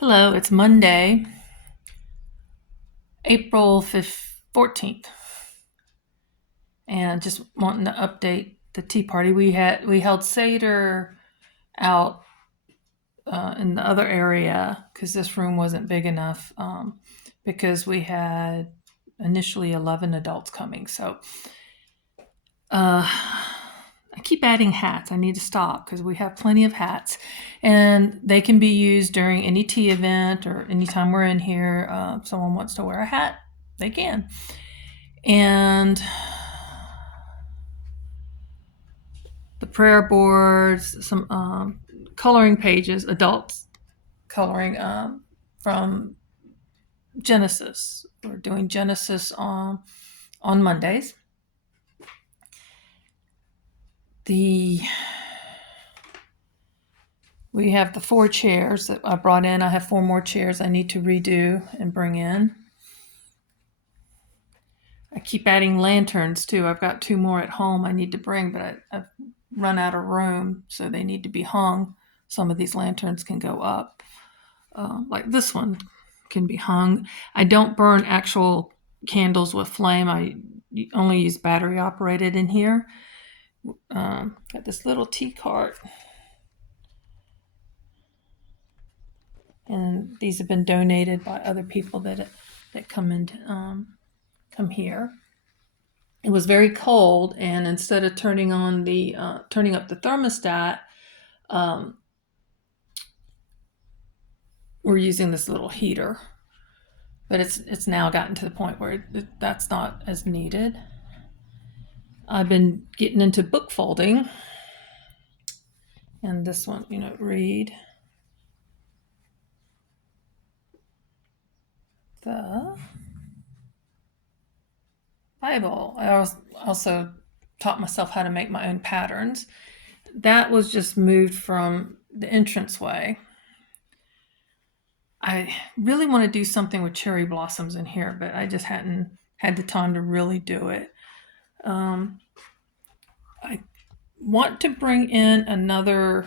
Hello, it's Monday, April 14th, and just wanting to update the tea party. We held Seder out in the other area because this room wasn't big enough because we had initially 11 adults coming. So I keep adding hats. I need to stop because we have plenty of hats, and they can be used during any tea event or anytime we're in here. If someone wants to wear a hat, they can. And the prayer boards, some coloring pages, adults coloring from Genesis. We're doing Genesis on Mondays. We have the 4 chairs that I brought in. I have 4 more chairs I need to redo and bring in. I keep adding lanterns too. I've got 2 more at home I need to bring, but I've run out of room, so they need to be hung. Some of these lanterns can go up. Like this one can be hung. I don't burn actual candles with flame. I only use battery operated in here. Got this little tea cart. And these have been donated by other people that come in, come here. It was very cold, and instead of turning up the thermostat, we're using this little heater. But it's now gotten to the point where that's not as needed. I've been getting into book folding, and this one, read the Bible. I also taught myself how to make my own patterns. That was just moved from the entranceway. I really want to do something with cherry blossoms in here, but I just hadn't had the time to really do it. I want to bring in another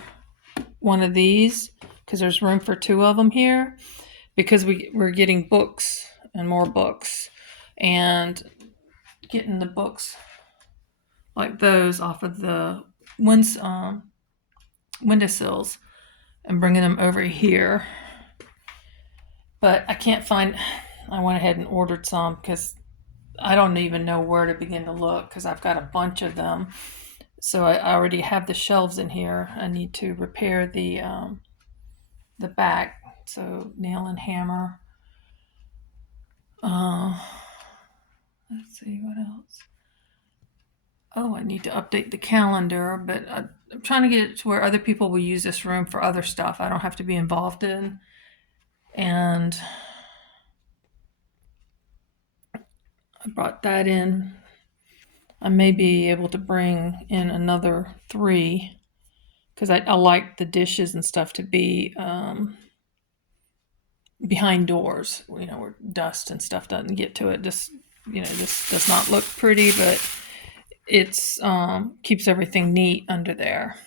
one of these because there's room for 2 of them here, because we're getting books and more books, and getting the books like those off of the windowsills and bringing them over here. But I can't find. I went ahead and ordered some because I don't even know where to begin to look because I've got a bunch of them. So I already have the shelves in here. I need to repair the back. So nail and hammer. Let's see what else. Oh, I need to update the calendar, but I'm trying to get it to where other people will use this room for other stuff I don't have to be involved in. And I brought that in. I may be able to bring in another 3 because I like the dishes and stuff to be behind doors, where dust and stuff doesn't get to it. This does not look pretty, but it's keeps everything neat under there.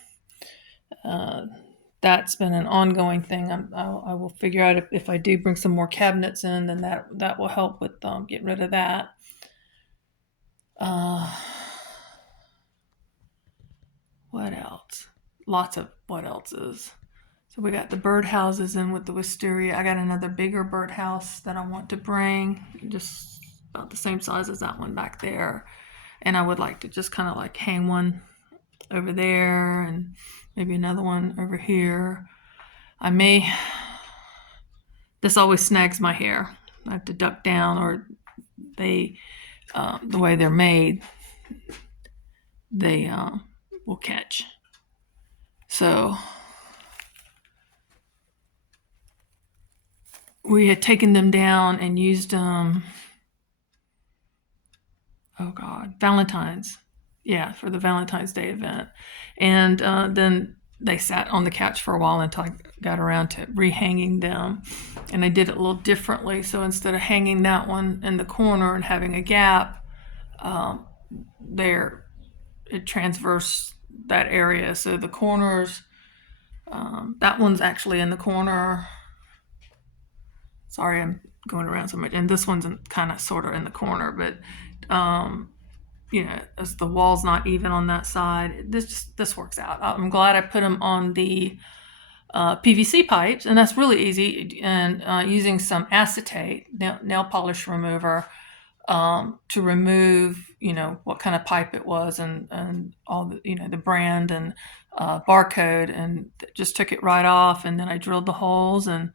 That's been an ongoing thing. I will figure out if I do bring some more cabinets in, then that will help with getting rid of that. What else? Lots of what else is. So we got the birdhouses in with the wisteria. I got another bigger birdhouse that I want to bring, just about the same size as that one back there. And I would like to just kind of like hang one over there and maybe another one over here. This always snags my hair. I have to duck down, or the way they're made, they will catch. So we had taken them down and used Valentine's. Yeah, for the Valentine's Day event. And then they sat on the couch for a while until I got around to rehanging them. And I did it a little differently. So instead of hanging that one in the corner and having a gap there, it transversed that area. So the corners, that one's actually in the corner. Sorry, I'm going around so much. And this one's kind of sort of in the corner, but as the wall's not even on that side, this works out. I'm glad I put them on the PVC pipes, and that's really easy. And using some acetate nail polish remover to remove, what kind of pipe it was and all the, the brand and barcode, and just took it right off. And then I drilled the holes and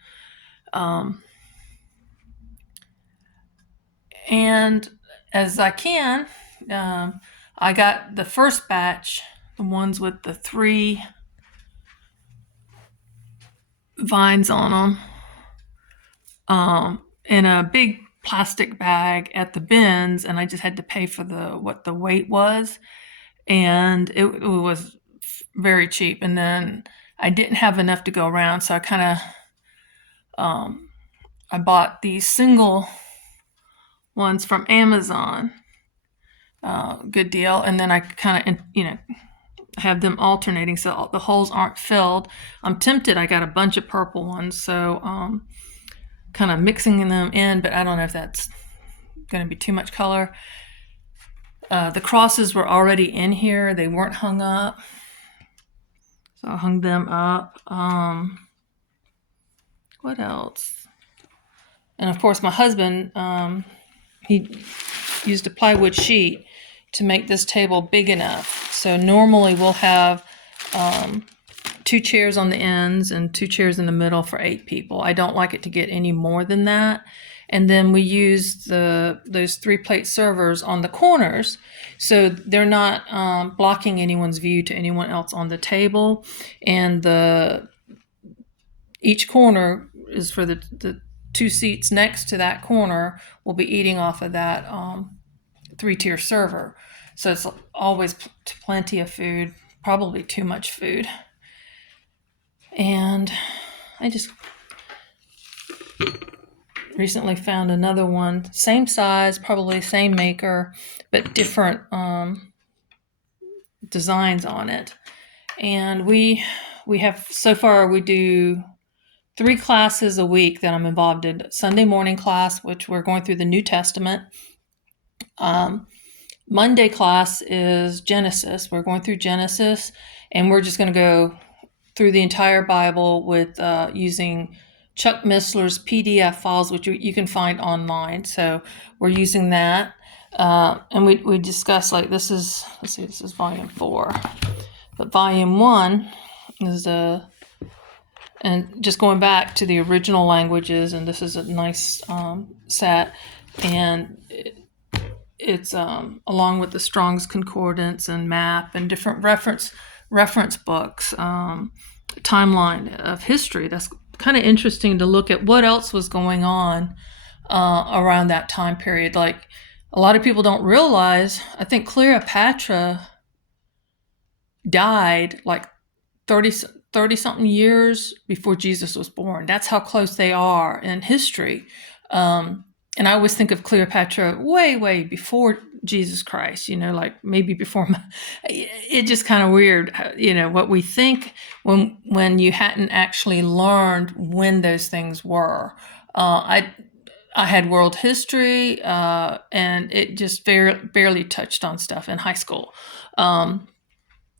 as I can, I got the first batch, the ones with the 3 vines on them, in a big plastic bag at the bins, and I just had to pay for what the weight was, and it was very cheap. And then I didn't have enough to go around, so I kind of I bought these single ones from Amazon. Good deal. And then I kind of have them alternating so the holes aren't filled. I'm tempted. I got a bunch of purple ones, so kind of mixing them in, but I don't know if that's going to be too much color. The crosses were already in here. They weren't hung up, so I hung them up. What else? And of course, my husband, he used a plywood sheet to make this table big enough. So normally we'll have 2 chairs on the ends and 2 chairs in the middle for 8 people. I don't like it to get any more than that. And then we use those 3-plate servers on the corners, so they're not blocking anyone's view to anyone else on the table. And each corner is for the 2 seats next to that corner will be eating off of that 3-tier server. So it's always plenty of food, probably too much food. And I just recently found another one, same size, probably same maker, but different designs on it. And we have, so far we do 3 classes a week that I'm involved in. Sunday morning class, which we're going through the New Testament. Monday class is Genesis. We're going through Genesis, and we're just going to go through the entire Bible with using Chuck Missler's PDF files, which you can find online. So we're using that. And we discuss, like, this is volume 4. But volume 1 is and just going back to the original languages, and this is a nice set. And it's along with the Strong's Concordance and map and different reference books, timeline of history. That's kind of interesting to look at what else was going on around that time period. Like, a lot of people don't realize, I think Cleopatra died like 30 something years before Jesus was born. That's how close they are in history. And I always think of Cleopatra way before Jesus Christ, like maybe before. It's just kind of weird, what we think when you hadn't actually learned when those things were. I had world history, and it just barely touched on stuff in high school.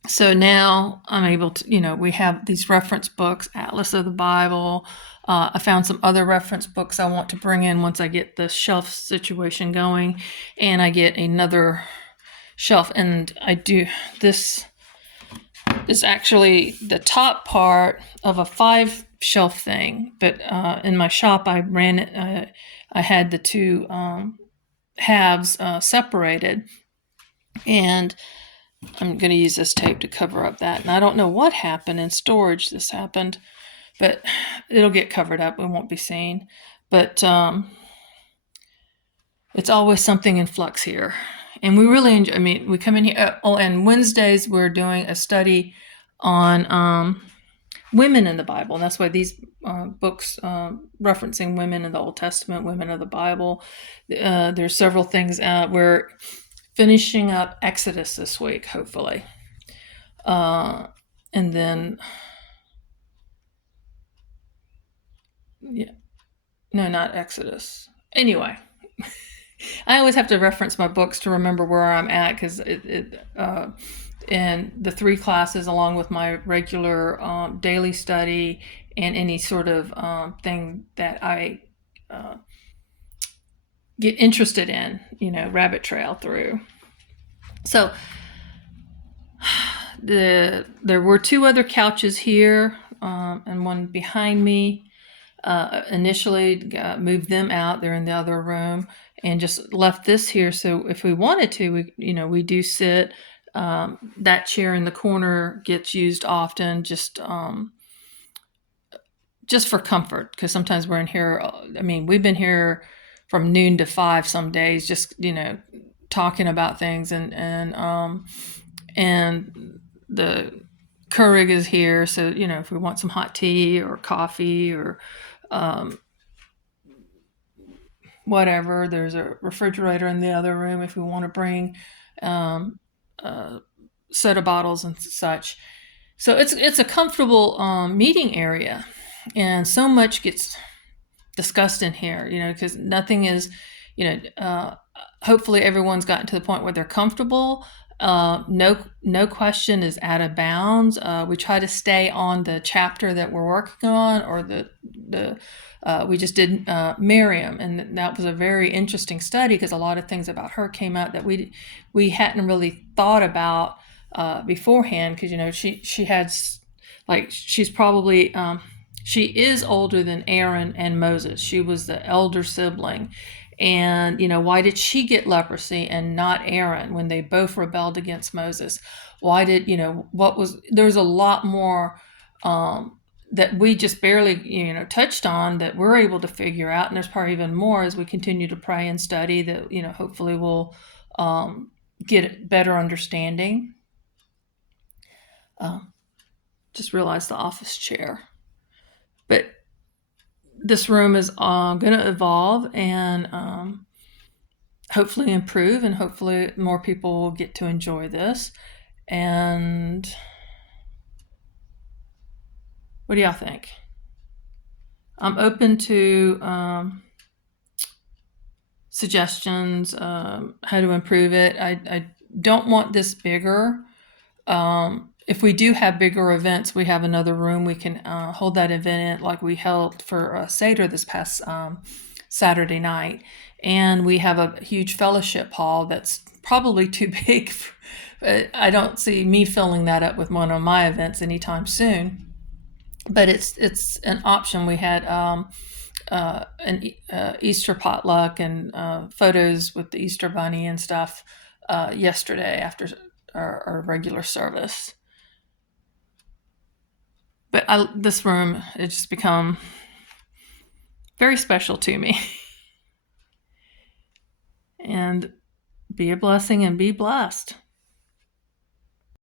So now I'm able to, we have these reference books, Atlas of the Bible. I found some other reference books I want to bring in once I get the shelf situation going, and I get another shelf. And this is actually the top part of a 5-shelf thing, but in my shop I ran it. I had the 2 halves separated, and I'm going to use this tape to cover up that. And I don't know what happened in storage. This happened, but it'll get covered up. It won't be seen. But it's always something in flux here. And we really enjoy, we come in here. And Wednesdays we're doing a study on women in the Bible. And that's why these books referencing women in the Old Testament, women of the Bible. There's several things we're finishing up Exodus this week, hopefully. And then, yeah. No, not Exodus. Anyway, I always have to reference my books to remember where I'm at because and the 3 classes along with my regular daily study and any sort of thing that I get interested in, rabbit trail through. So there were 2 other couches here and one behind me. Initially moved them out. They're in the other room and just left this here. So if we wanted to, we do sit. That chair in the corner gets used often just for comfort because sometimes we're in here. I mean, we've been here from noon to 5 some days, just talking about things and the Keurig is here. So if we want some hot tea or coffee or whatever, there's a refrigerator in the other room if we want to bring soda bottles and such. So it's a comfortable meeting area, and so much gets discussed in here, because nothing is, hopefully everyone's gotten to the point where they're comfortable. No question is out of bounds. We try to stay on the chapter that we're working on, or we just did Miriam, and that was a very interesting study because a lot of things about her came out that we hadn't really thought about beforehand. Because she had she's probably she is older than Aaron and Moses. She was the elder sibling. And, why did she get leprosy and not Aaron when they both rebelled against Moses? Why did, there's a lot more that we just barely, touched on that we're able to figure out. And there's probably even more as we continue to pray and study that, hopefully we'll get a better understanding. Just realized the office chair. But this room is going to evolve and hopefully improve, and hopefully more people will get to enjoy this. And what do y'all think? I'm open to suggestions, how to improve it. I don't want this bigger. If we do have bigger events, we have another room we can hold that event like we held for Seder this past Saturday night. And we have a huge fellowship hall that's probably too big. I don't see me filling that up with one of my events anytime soon. But it's an option. We had an Easter potluck and photos with the Easter bunny and stuff yesterday after our regular service. But this room, it's just become very special to me. And be a blessing and be blessed.